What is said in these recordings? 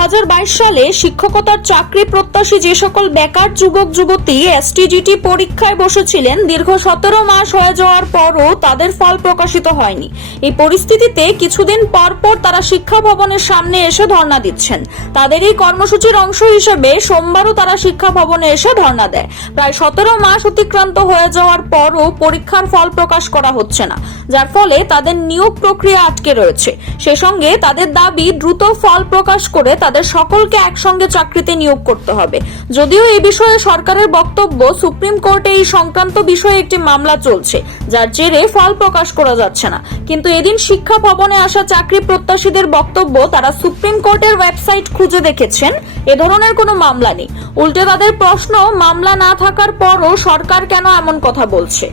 সালে শিক্ষকতার চাকরি প্রত্যাশী যে সকল বেকার যুবক যুবতী এসটিজিটি পরীক্ষায় বসেছিলেন দীর্ঘ 17 মাস হয়ে যাওয়ার পরও তাদের ফল প্রকাশিত হয়নি। এই পরিস্থিতিতে কিছুদিন পর পর তারা শিক্ষা ভবনের সামনে এসে ধর্ণা দিচ্ছেন। তাদের এই কর্মসূচির অংশ হিসেবে সোমবারও তারা শিক্ষা ভবনে এসে ধর্ণা দেয়। প্রায় 17 মাস অতিক্রান্ত হয়ে যাওয়ার পরও পরীক্ষার ফল প্রকাশ করা হচ্ছে না, যার ফলে তাদের নিয়োগ প্রক্রিয়া আটকে রয়েছে। সে সঙ্গে তাদের দাবি দ্রুত ফল প্রকাশ করে তাদের সকলকে একসঙ্গে চাকরিতে নিয়োগ করতে হবে। যদিও এই বিষয়ে সরকারের বক্তব্য, সুপ্রিম কোর্টে এই সংক্রান্ত বিষয়ে একটি মামলা চলছে, যার জেরে ফল প্রকাশ করা যাচ্ছে না। কিন্তু এদিন শিক্ষা ভবনে আসা চাকরি প্রত্যাশীদের বক্তব্য, তারা সুপ্রিম কোর্টের ওয়েবসাইট খুঁজে দেখেছেন, এ ধরনের কোনো মামলা নেই। উল্টে তাদের প্রশ্ন, মামলা না থাকার পরও সরকার কেন এমন কথা বলছে।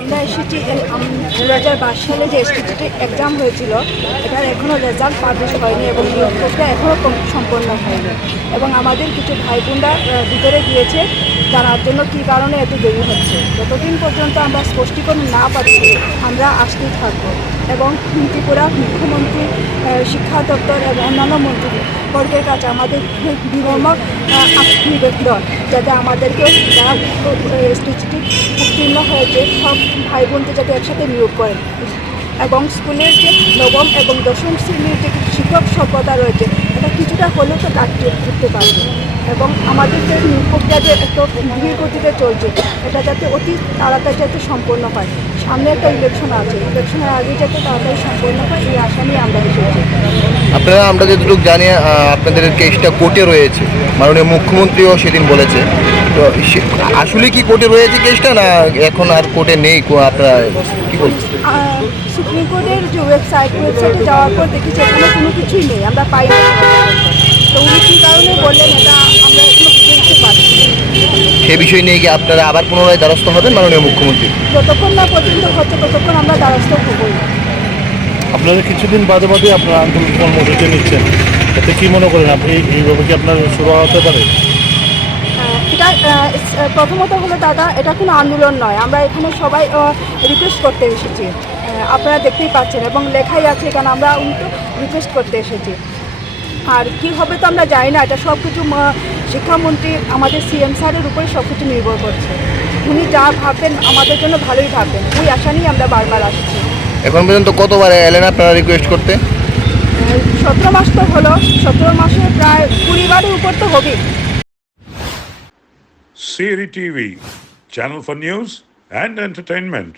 আমরা এসেছি 2022 সালে যে এসটিজিটি এক্সাম হয়েছিল, এটার এখনও রেজাল্ট পাবলিশ হয়নি এবং নিয়োগ প্রক্রিয়া এখনও সম্পন্ন হয়নি। এবং আমাদের কিছু ভাই বোনরা ভিতরে গিয়েছে, জানার জন্য কী কারণে এত দেরি হচ্ছে। যতদিন পর্যন্ত আমরা স্পষ্টীকরণ না পাচ্ছি আমরা আসতেই থাকবো। এবং ত্রিপুরা মুখ্যমন্ত্রী, শিক্ষা দপ্তর এবং অন্যান্য মন্ত্রীবর্গের কাছে আমাদের বিনম্র নিবেদন, যাতে আমাদেরকে যারা এসটিজিটি উত্তীর্ণ হয়েছে সব ভাই বোনকে যাতে একসাথে নিয়োগ করেন এবং স্কুলের যে নবম এবং দশম শ্রেণীর যে শিক্ষক সভ্যতা রয়েছে এটা কিছুটা হলেও তো কাটিয়ে উঠতে পারবে। এবং আমাদের যে নিয়োগ প্রক্রিয়া যে এত ধীর গতিতে চলছে, এটা যাতে অতি তাড়াতাড়ি যাতে সম্পন্ন হয়। সামনে একটা ইলেকশন আছে, ইলেকশনের আগে যাতে তাড়াতাড়ি সম্পন্ন হয়, এই আশা নিয়ে আমরা এসেছি। আপনারা, আমরা যতটুকু জানি আপনাদের কেসটা কোর্টে রয়েছে, মাননীয় মুখ্যমন্ত্রীও সেদিন বলেছে। তো আসলে কি কোর্টে রয়েছে কেসটা, না এখন আর কোর্টে নেই? আপনারা কি বলছেন? সুপ্রিম কোর্টের যে ওয়েবসাইটে যাওয়ার পর দেখি যে এখানে কোনো কিছুই নেই, আমরা পাই না। তো উনি কী কারণে বললেন এটা আমরা এখনো বুঝে উঠতে পারছি। সে বিষয় নিয়ে কি আপনারা আবার পুনরায় দ্বারস্থ হবেন মাননীয় মুখ্যমন্ত্রী? যতক্ষণ না পর্যন্ত হচ্ছে ততক্ষণ আমরা দ্বারস্থ হবই। আপনারা কিছুদিন বাদে বাদে আপনারা আন্দোলন কর্মসূচি নিচ্ছেন, এতে কী মনে করেন আপনি? এইভাবে কি আপনার শুরু হতে পারে? এটা প্রথমত হলো দাদা, এটা কোনো আন্দোলন নয়। আমরা এখানে সবাই রিকোয়েস্ট করতে এসেছি, আপনারা দেখতেই পাচ্ছেন এবং লেখাই আছে, কারণ আমরা রিকোয়েস্ট করতে এসেছি। আর কী হবে তো আমরা জানি না, এটা সব কিছু শিক্ষামন্ত্রী আমাদের সিএম স্যারের উপরে সব কিছু নির্ভর করছে। উনি যা ভাববেন আমাদের জন্য ভালোই ভাববেন, ওই আশা নিয়ে আমরা বারবার আসছি। এখন পর্যন্ত কতবার এলেন আপনারা রিকোয়েস্ট করতে? 17 মাস তো হলো, 17 মাসে প্রায় 20 বারের উপর তো হবেই। CRI TV, channel for news and entertainment.